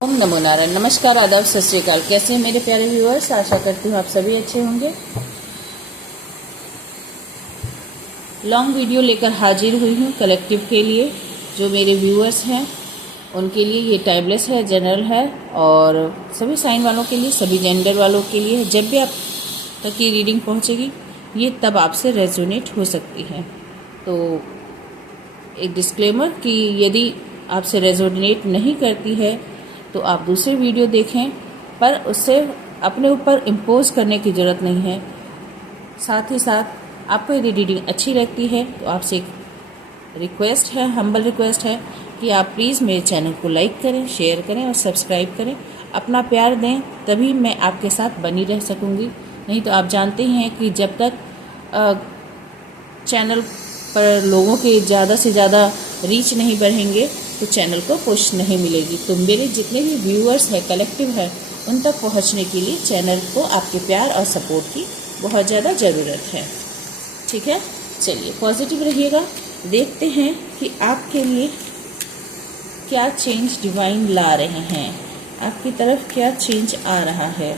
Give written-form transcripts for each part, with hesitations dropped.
ओम नमो नारायण। नमस्कार, आदाब, सत श्री अकाल। कैसे हैं मेरे प्यारे व्यूअर्स? आशा करती हूँ आप सभी अच्छे होंगे। लॉन्ग वीडियो लेकर हाजिर हुई हूँ कलेक्टिव के लिए। जो मेरे व्यूअर्स हैं उनके लिए ये टाइमलेस है, जनरल है और सभी साइन वालों के लिए, सभी जेंडर वालों के लिए। जब भी आप तक ये रीडिंग पहुँचेगी ये तब आपसे रेजोनेट हो सकती है। तो एक डिस्क्लेमर कि यदि आपसे रेजोनेट नहीं करती है तो आप दूसरे वीडियो देखें, पर उससे अपने ऊपर इम्पोज करने की ज़रूरत नहीं है। साथ ही साथ आपको यदि रीडिंग अच्छी लगती है तो आपसे एक रिक्वेस्ट है, हम्बल रिक्वेस्ट है कि आप प्लीज़ मेरे चैनल को लाइक करें, शेयर करें और सब्सक्राइब करें। अपना प्यार दें, तभी मैं आपके साथ बनी रह सकूँगी। नहीं तो आप जानते ही हैं कि जब तक चैनल पर लोगों के ज़्यादा से ज़्यादा रीच नहीं बढ़ेंगे तो चैनल को पुश नहीं मिलेगी। तो मेरे जितने भी व्यूअर्स हैं, कलेक्टिव है, उन तक पहुंचने के लिए चैनल को आपके प्यार और सपोर्ट की बहुत ज़्यादा ज़रूरत है। ठीक है, चलिए पॉजिटिव रहिएगा। देखते हैं कि आपके लिए क्या चेंज डिवाइन ला रहे हैं, आपकी तरफ क्या चेंज आ रहा है।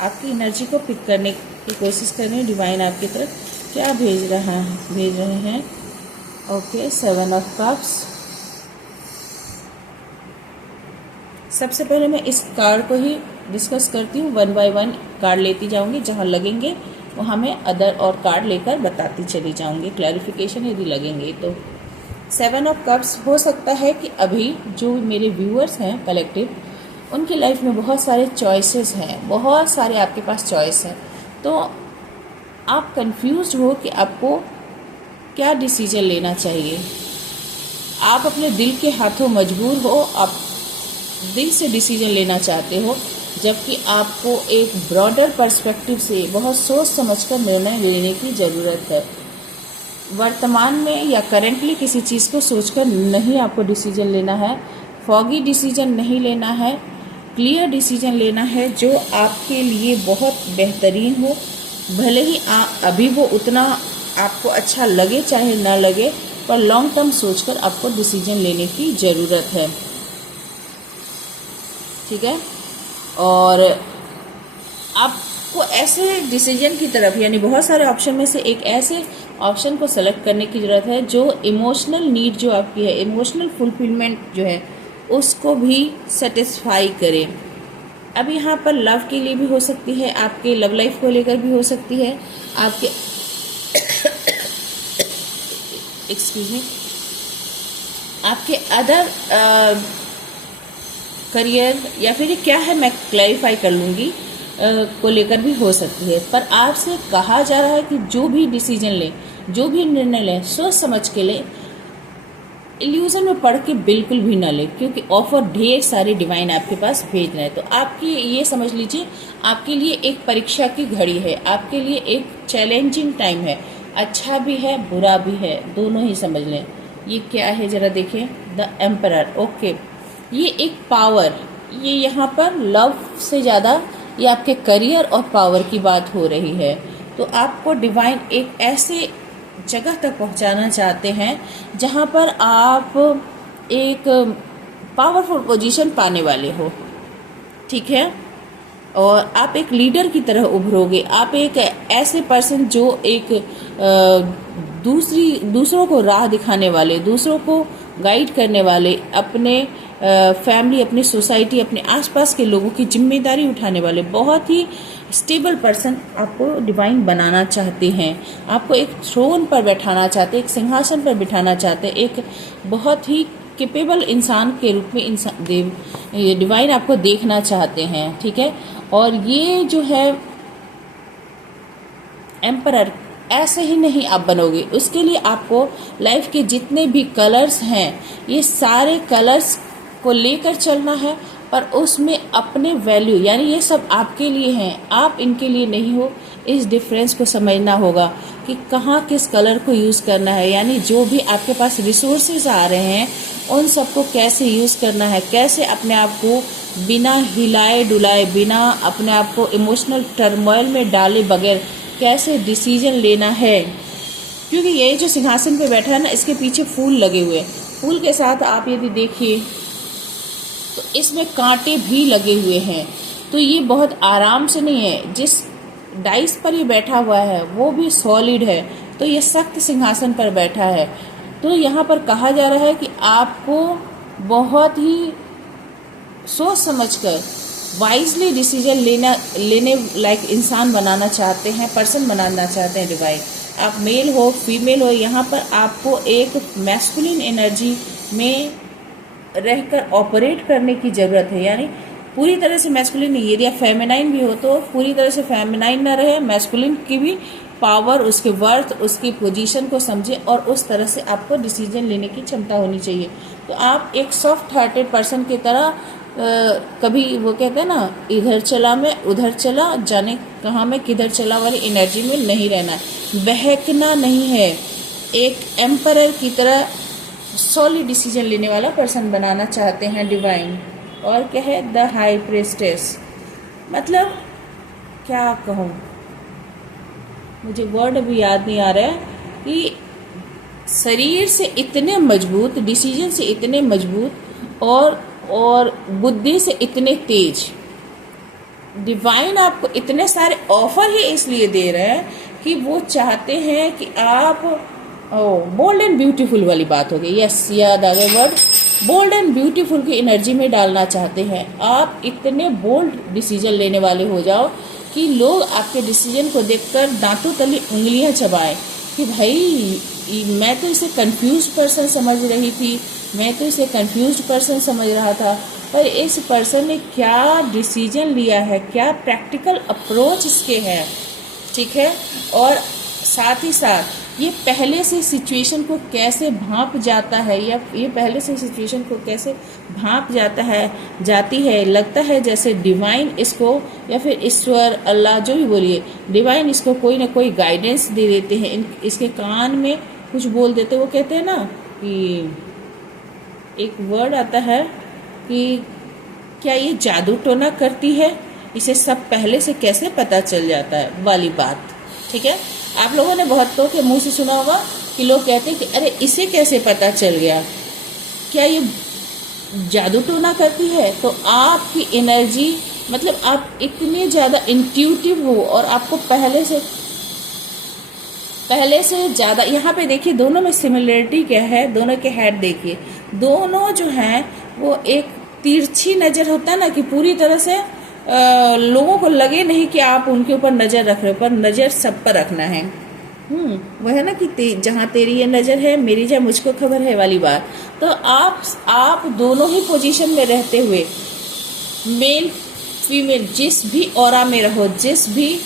आपकी एनर्जी को पिक करने की कोशिश करें। डिवाइन आपकी तरफ क्या भेज रहे हैं। Okay, 7 of cups. सबसे पहले मैं इस कार्ड को ही डिस्कस करती हूँ, 1 बाय 1 कार्ड लेती जाऊंगी। जहाँ लगेंगे वहाँ मैं अदर और कार्ड लेकर बताती चली जाऊंगी, क्लैरिफिकेशन यदि लगेंगे तो। 7 ऑफ कप्स हो सकता है कि अभी जो मेरे व्यूअर्स हैं कलेक्टिव, उनकी लाइफ में बहुत सारे चॉइसेस हैं, बहुत सारे आपके पास चॉइस हैं। तो आप कंफ्यूज्ड हो कि आपको क्या डिसीजन लेना चाहिए। आप अपने दिल के हाथों मजबूर हो, आप दिल से डिसीजन लेना चाहते हो, जबकि आपको एक ब्रॉडर पर्सपेक्टिव से बहुत सोच समझकर निर्णय लेने की ज़रूरत है। वर्तमान में या करेंटली किसी चीज़ को सोचकर नहीं आपको डिसीजन लेना है, फॉगी डिसीजन नहीं लेना है, क्लियर डिसीजन लेना है जो आपके लिए बहुत बेहतरीन हो। भले ही अभी वो उतना आपको अच्छा लगे चाहे ना लगे, पर लॉन्ग टर्म सोचकर आपको डिसीजन लेने की ज़रूरत है। ठीक है, और आपको ऐसे डिसीजन की तरफ, यानी बहुत सारे ऑप्शन में से एक ऐसे ऑप्शन को सेलेक्ट करने की ज़रूरत है जो इमोशनल नीड जो आपकी है, इमोशनल फुलफिलमेंट जो है, उसको भी सेटिस्फाई करे। अब यहाँ पर लव के लिए भी हो सकती है, आपके लव लाइफ को लेकर भी हो सकती है, आपके एक्सक्यूज मी, आपके अदर करियर या फिर क्या है मैं क्लैरिफाई कर लूँगी, को लेकर भी हो सकती है। पर आपसे कहा जा रहा है कि जो भी डिसीजन लें, जो भी निर्णय लें, सोच समझ के लें, इल्यूजन में पढ़ के बिल्कुल भी ना लें, क्योंकि ऑफर ढेर सारे डिवाइन आपके पास भेज रहे हैं। तो आपकी ये समझ लीजिए, आपके लिए एक परीक्षा की घड़ी है, आपके लिए एक चैलेंजिंग टाइम है। अच्छा भी है, बुरा भी है, दोनों ही समझ लें। ये क्या है जरा देखें, द एम्परर। ओके, ये एक पावर, ये यहाँ पर लव से ज़्यादा ये आपके करियर और पावर की बात हो रही है। तो आपको डिवाइन एक ऐसे जगह तक पहुंचाना चाहते हैं जहां पर आप एक पावरफुल पोजीशन पाने वाले हो। ठीक है, और आप एक लीडर की तरह उभरोगे। आप एक ऐसे पर्सन जो एक दूसरों को राह दिखाने वाले, दूसरों को गाइड करने वाले, अपने फैमिली, अपनी सोसाइटी, अपने आसपास के लोगों की जिम्मेदारी उठाने वाले बहुत ही स्टेबल पर्सन आपको डिवाइन बनाना चाहते हैं। आपको एक थ्रोन पर बैठाना चाहते हैं, एक सिंहासन पर बिठाना चाहते हैं, एक बहुत ही कैपेबल इंसान के रूप में डिवाइन आपको देखना चाहते हैं। ठीक है, और ये जो है एम्परर, ऐसे ही नहीं आप बनोगे। उसके लिए आपको लाइफ के जितने भी कलर्स हैं, ये सारे कलर्स को लेकर चलना है, पर उसमें अपने वैल्यू, यानी ये सब आपके लिए हैं, आप इनके लिए नहीं हो। इस डिफरेंस को समझना होगा कि कहाँ किस कलर को यूज़ करना है। यानी जो भी आपके पास रिसोर्सेज आ रहे हैं उन सबको कैसे यूज़ करना है, कैसे अपने आप को बिना हिलाए डुलाए, बिना अपने आप को इमोशनल टर्मोइल में डाले बगैर कैसे डिसीजन लेना है। क्योंकि ये जो सिंहासन पे बैठा है ना, इसके पीछे फूल लगे हुए हैं। फूल के साथ आप यदि देखिए तो इसमें कांटे भी लगे हुए हैं, तो ये बहुत आराम से नहीं है। जिस डाइस पर ये बैठा हुआ है वो भी सॉलिड है, तो ये सख्त सिंहासन पर बैठा है। तो यहाँ पर कहा जा रहा है कि आपको बहुत ही सोच समझकर वाइजली डिसीजन लेने लायक इंसान बनाना चाहते हैं, पर्सन बनाना चाहते हैं डिवाइन। आप मेल हो फीमेल हो, यहाँ पर आपको एक मैस्कुलिन एनर्जी में रहकर ऑपरेट करने की ज़रूरत है। यानी पूरी तरह से मैस्कुलिन नहीं, यदि आप फेमिनाइन भी हो तो पूरी तरह से फेमिनाइन ना रहे, मैस्कुलिन की भी पावर, उसके वर्थ, उसकी पोजीशन को समझे और उस तरह से आपको डिसीजन लेने की क्षमता होनी चाहिए। तो आप एक सॉफ्ट हार्टेड पर्सन की तरह कभी वो कहते हैं ना, इधर चला मैं उधर चला, जाने कहाँ मैं किधर चला वाली एनर्जी में नहीं रहना है, बहकना नहीं है। एक एम्परर की तरह सॉलिड डिसीजन लेने वाला पर्सन बनाना चाहते हैं डिवाइन। और क्या है, द हाई प्रेस्टेस, मतलब क्या कहूँ, मुझे वर्ड अभी याद नहीं आ रहा है, कि शरीर से इतने मजबूत, डिसीजन से इतने मजबूत और बुद्धि से इतने तेज। डिवाइन आपको इतने सारे ऑफर ही इसलिए दे रहे हैं कि वो चाहते हैं कि आप बोल्ड एंड ब्यूटीफुल वाली बात हो गई, यस याद आ गया वर्ड, बोल्ड एंड ब्यूटीफुल की एनर्जी में डालना चाहते हैं। आप इतने बोल्ड डिसीजन लेने वाले हो जाओ कि लोग आपके डिसीजन को देखकर दांतों तले उंगलियां चबाएं कि भाई मैं तो इसे कंफ्यूज पर्सन समझ रही थी, मैं तो इसे कंफ्यूज पर्सन समझ रहा था, पर इस पर्सन ने क्या डिसीजन लिया है, क्या प्रैक्टिकल अप्रोच इसके है, ठीक है। और साथ ही साथ ये पहले से सिचुएशन को कैसे भांप जाता है, या ये पहले से सिचुएशन को कैसे भांप जाता है जाती है, लगता है जैसे डिवाइन इसको, या फिर ईश्वर अल्लाह जो भी बोलिए, डिवाइन इसको कोई ना कोई गाइडेंस दे देते हैं, इसके कान में कुछ बोल देते। वो कहते हैं ना कि एक वर्ड आता है कि क्या ये जादू टोना करती है, इसे सब पहले से कैसे पता चल जाता है वाली बात, ठीक है। आप लोगों ने बहुतों के मुंह से सुना होगा कि लोग कहते हैं कि अरे इसे कैसे पता चल गया, क्या ये जादू टोना करती है। तो आपकी एनर्जी, मतलब आप इतने ज़्यादा इंट्यूटिव हो और आपको पहले से ज़्यादा, यहाँ पे देखिए दोनों में सिमिलरिटी क्या है, दोनों के हेड देखिए, दोनों जो हैं वो एक तिरछी नज़र होता है ना, कि पूरी तरह से लोगों को लगे नहीं कि आप उनके ऊपर नज़र रख रहे हो, पर नज़र सब पर रखना है। वो है ना कि जहाँ तेरी ये नज़र है मेरी जहाँ मुझको खबर है वाली बात। तो आप दोनों ही पोजीशन में रहते हुए, मेल फीमेल जिस भी ऑरा में रहो, जिस भी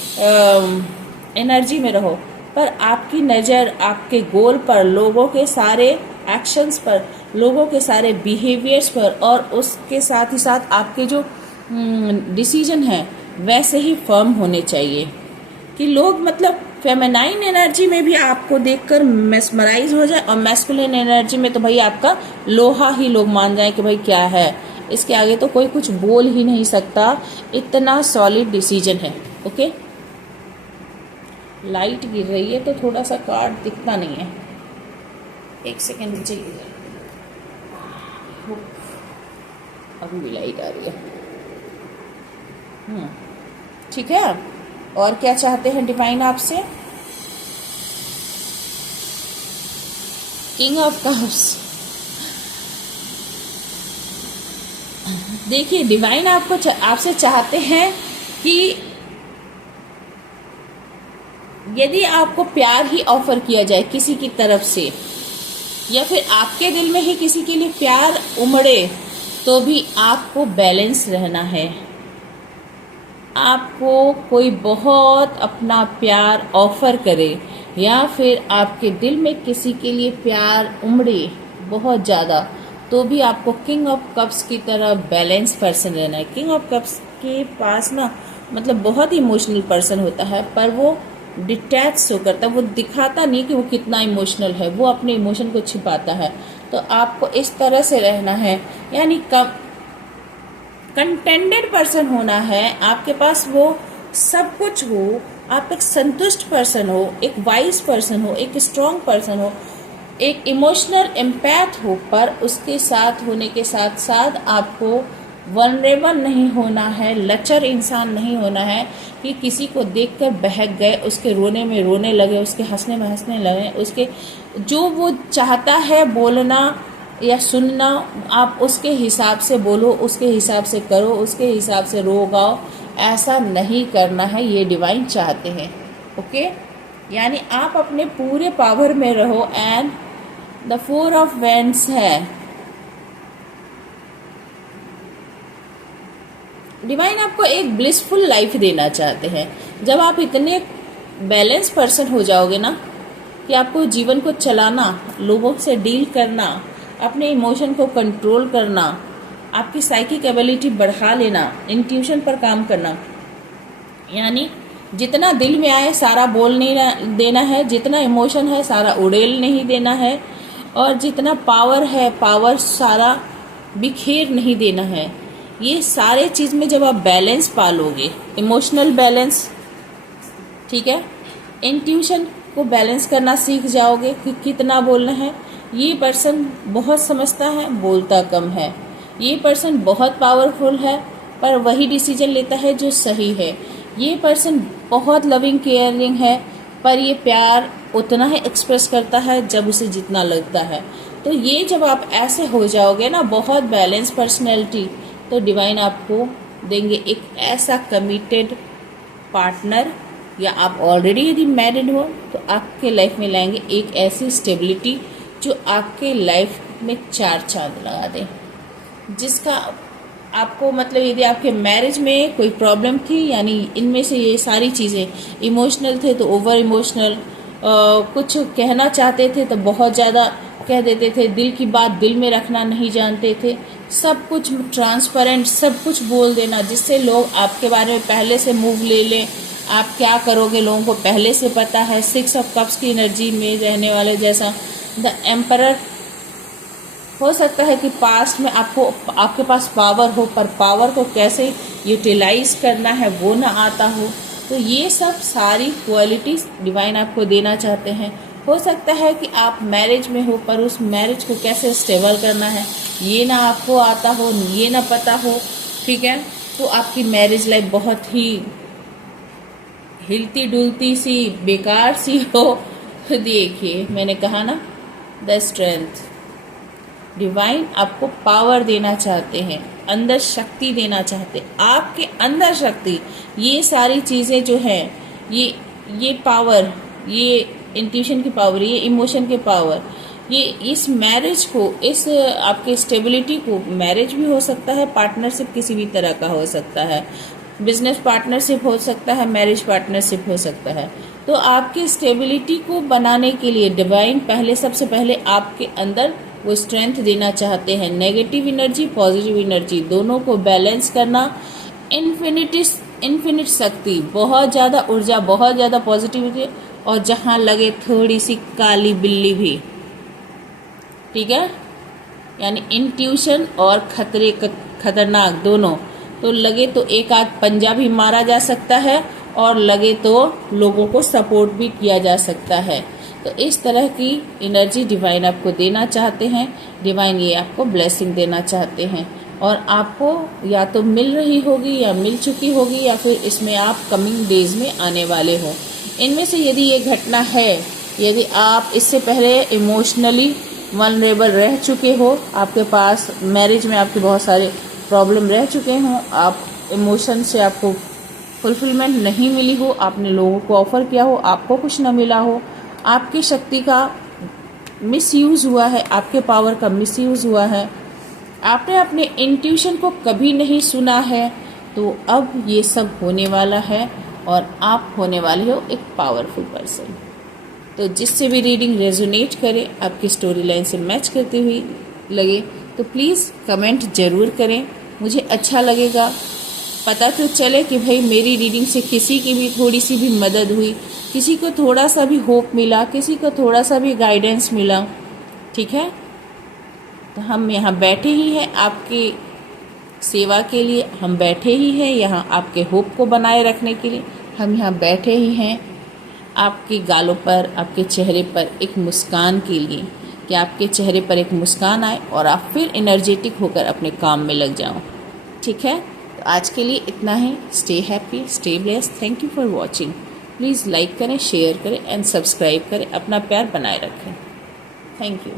एनर्जी में रहो, पर आपकी नज़र आपके गोल पर, लोगों के सारे एक्शंस पर, लोगों के सारे बिहेवियर्स पर, और उसके साथ ही साथ आपके जो डिसीजन है वैसे ही फर्म होने चाहिए कि लोग, मतलब फेमिनाइन एनर्जी में भी आपको देखकर मेस्मराइज हो जाए, और मैस्कुलिन एनर्जी में तो भाई आपका लोहा ही लोग मान जाए कि भाई क्या है, इसके आगे तो कोई कुछ बोल ही नहीं सकता, इतना सॉलिड डिसीजन है। ओके, लाइट गिर रही है तो थोड़ा सा कार्ड दिखता नहीं है, एक सेकेंड नीचे गिर, अभी भी लाइट आ रही है। ठीक है। और क्या चाहते हैं डिवाइन आपसे, किंग ऑफ कप्स। देखिए डिवाइन आपसे चाहते हैं कि यदि आपको प्यार ही ऑफर किया जाए किसी की तरफ से, या फिर आपके दिल में ही किसी के लिए प्यार उमड़े, तो भी आपको बैलेंस रहना है। आपको कोई बहुत अपना प्यार ऑफर करे, या फिर आपके दिल में किसी के लिए प्यार उमड़े बहुत ज़्यादा, तो भी आपको किंग ऑफ कप्स की तरह बैलेंस पर्सन रहना है। किंग ऑफ कप्स के पास ना, मतलब बहुत ही इमोशनल पर्सन होता है, पर वो डिटैच शो करता है, वो दिखाता नहीं कि वो कितना इमोशनल है, वो अपने इमोशन को छिपाता है। तो आपको इस तरह से रहना है, यानी कंटेंटेड पर्सन होना है, आपके पास वो सब कुछ हो, आप एक संतुष्ट पर्सन हो, एक वाइज पर्सन हो, एक स्ट्रॉन्ग पर्सन हो, एक इमोशनल एम्पैथ हो, पर उसके साथ होने के साथ साथ आपको वनरेबल नहीं होना है, लचर इंसान नहीं होना है कि किसी को देखकर बहक गए, उसके रोने में रोने लगे, उसके हंसने में हंसने लगे, उसके जो वो चाहता है बोलना या सुनना आप उसके हिसाब से बोलो, उसके हिसाब से करो, उसके हिसाब से रो गाओ। ऐसा नहीं करना है, ये डिवाइन चाहते हैं। ओके, यानी आप अपने पूरे पावर में रहो। एंड द 4 ऑफ वैंड्स है, डिवाइन आपको एक ब्लिसफुल लाइफ देना चाहते हैं। जब आप इतने बैलेंस पर्सन हो जाओगे ना कि आपको जीवन को चलाना, लोगों से डील करना, अपने इमोशन को कंट्रोल करना, आपकी साइकिक एबिलिटी बढ़ा लेना, इंट्यूशन पर काम करना, यानी जितना दिल में आए सारा बोल नहीं देना है, जितना इमोशन है सारा उड़ेल नहीं देना है, और जितना पावर है पावर सारा बिखेर नहीं देना है। ये सारे चीज़ में जब आप बैलेंस पालोगे, इमोशनल बैलेंस, ठीक है, इंट्यूशन को बैलेंस करना सीख जाओगे कि कितना बोलना है। ये पर्सन बहुत समझता है, बोलता कम है। ये पर्सन बहुत पावरफुल है पर वही डिसीजन लेता है जो सही है। ये पर्सन बहुत लविंग केयरिंग है पर ये प्यार उतना ही एक्सप्रेस करता है जब उसे जितना लगता है। तो ये जब आप ऐसे हो जाओगे ना, बहुत बैलेंस पर्सनैलिटी, तो डिवाइन आपको देंगे एक ऐसा कमिटेड पार्टनर, या आप ऑलरेडी यदि मैरिड हो तो आपके लाइफ में लाएंगे एक ऐसी स्टेबिलिटी जो आपके लाइफ में 4 चांद लगा दे, जिसका आपको मतलब यदि आपके मैरिज में कोई प्रॉब्लम थी, यानी इनमें से ये सारी चीज़ें, इमोशनल थे तो ओवर इमोशनल, कुछ कहना चाहते थे तो बहुत ज़्यादा कह देते थे, दिल की बात दिल में रखना नहीं जानते थे, सब कुछ ट्रांसपेरेंट, सब कुछ बोल देना जिससे लोग आपके बारे में पहले से मूव ले लें, आप क्या करोगे लोगों को पहले से पता है। 6 ऑफ कप्स की एनर्जी में रहने वाले जैसा द एम्परर, हो सकता है कि पास्ट में आपके पास पावर हो पर पावर को कैसे यूटिलाइज करना है वो ना आता हो। तो ये सब सारी क्वालिटीज डिवाइन आपको देना चाहते हैं। हो सकता है कि आप मैरिज में हो पर उस मैरिज को कैसे स्टेबल करना है ये ना आपको आता हो, ये ना पता हो, ठीक है। तो आपकी मैरिज लाइफ बहुत ही हिलती डुलती सी, बेकार सी हो। तो देखिए मैंने कहा ना, द स्ट्रेंथ, डिवाइन आपको पावर देना चाहते हैं, अंदर शक्ति देना चाहते हैं, आपके अंदर शक्ति, ये सारी चीज़ें जो हैं, ये पावर, ये इंट्यूशन की पावर, ये इमोशन की पावर, ये इस मैरिज को, इस आपके स्टेबिलिटी को, मैरिज भी हो सकता है, पार्टनरशिप किसी भी तरह का हो सकता है, बिजनेस पार्टनरशिप हो सकता है, मैरिज पार्टनरशिप हो सकता है। तो आपकी स्टेबिलिटी को बनाने के लिए डिवाइन सबसे पहले आपके अंदर वो स्ट्रेंथ देना चाहते हैं। नेगेटिव एनर्जी, पॉजिटिव एनर्जी दोनों को बैलेंस करना, इन्फिनिट शक्ति, बहुत ज़्यादा ऊर्जा, बहुत ज़्यादा पॉजिटिविटी, और जहाँ लगे थोड़ी सी काली बिल्ली भी, ठीक है, यानी इंट्यूशन और खतरनाक दोनों, तो लगे तो एक आध पंजा भी मारा जा सकता है और लगे तो लोगों को सपोर्ट भी किया जा सकता है। तो इस तरह की एनर्जी डिवाइन आपको देना चाहते हैं। डिवाइन ये आपको ब्लेसिंग देना चाहते हैं और आपको या तो मिल रही होगी या मिल चुकी होगी या फिर इसमें आप कमिंग डेज में आने वाले हो। इनमें से यदि ये घटना है, यदि आप इससे पहले इमोशनली वल्नरेबल रह चुके हो, आपके पास मैरिज में आपके बहुत सारे प्रॉब्लम रह चुके हों, आप इमोशन से आपको फुलफिलमेंट नहीं मिली हो, आपने लोगों को ऑफ़र किया हो, आपको कुछ न मिला हो, आपकी शक्ति का मिसयूज़ हुआ है, आपके पावर का मिसयूज़ हुआ है, आपने अपने इंट्यूशन को कभी नहीं सुना है, तो अब ये सब होने वाला है और आप होने वाले हो एक पावरफुल पर्सन। तो जिससे भी रीडिंग रेजोनेट करे, आपकी स्टोरी लाइन से मैच करती हुई लगे, तो प्लीज़ कमेंट ज़रूर करें, मुझे अच्छा लगेगा। पता तो चले कि भाई मेरी रीडिंग से किसी की भी थोड़ी सी भी मदद हुई, किसी को थोड़ा सा भी होप मिला, किसी को थोड़ा सा भी गाइडेंस मिला, ठीक है। तो हम यहाँ बैठे ही हैं आपकी सेवा के लिए, हम बैठे ही हैं यहाँ आपके होप को बनाए रखने के लिए, हम यहाँ बैठे ही हैं आपके गालों पर, आपके चेहरे पर एक मुस्कान के लिए, कि आपके चेहरे पर एक मुस्कान आए और आप फिर एनर्जेटिक होकर अपने काम में लग जाओ। ठीक है, तो आज के लिए इतना ही। Stay happy, stay blessed. Thank you for watching. Please like करें, शेयर करें एंड सब्सक्राइब करें। अपना प्यार बनाए रखें। Thank you.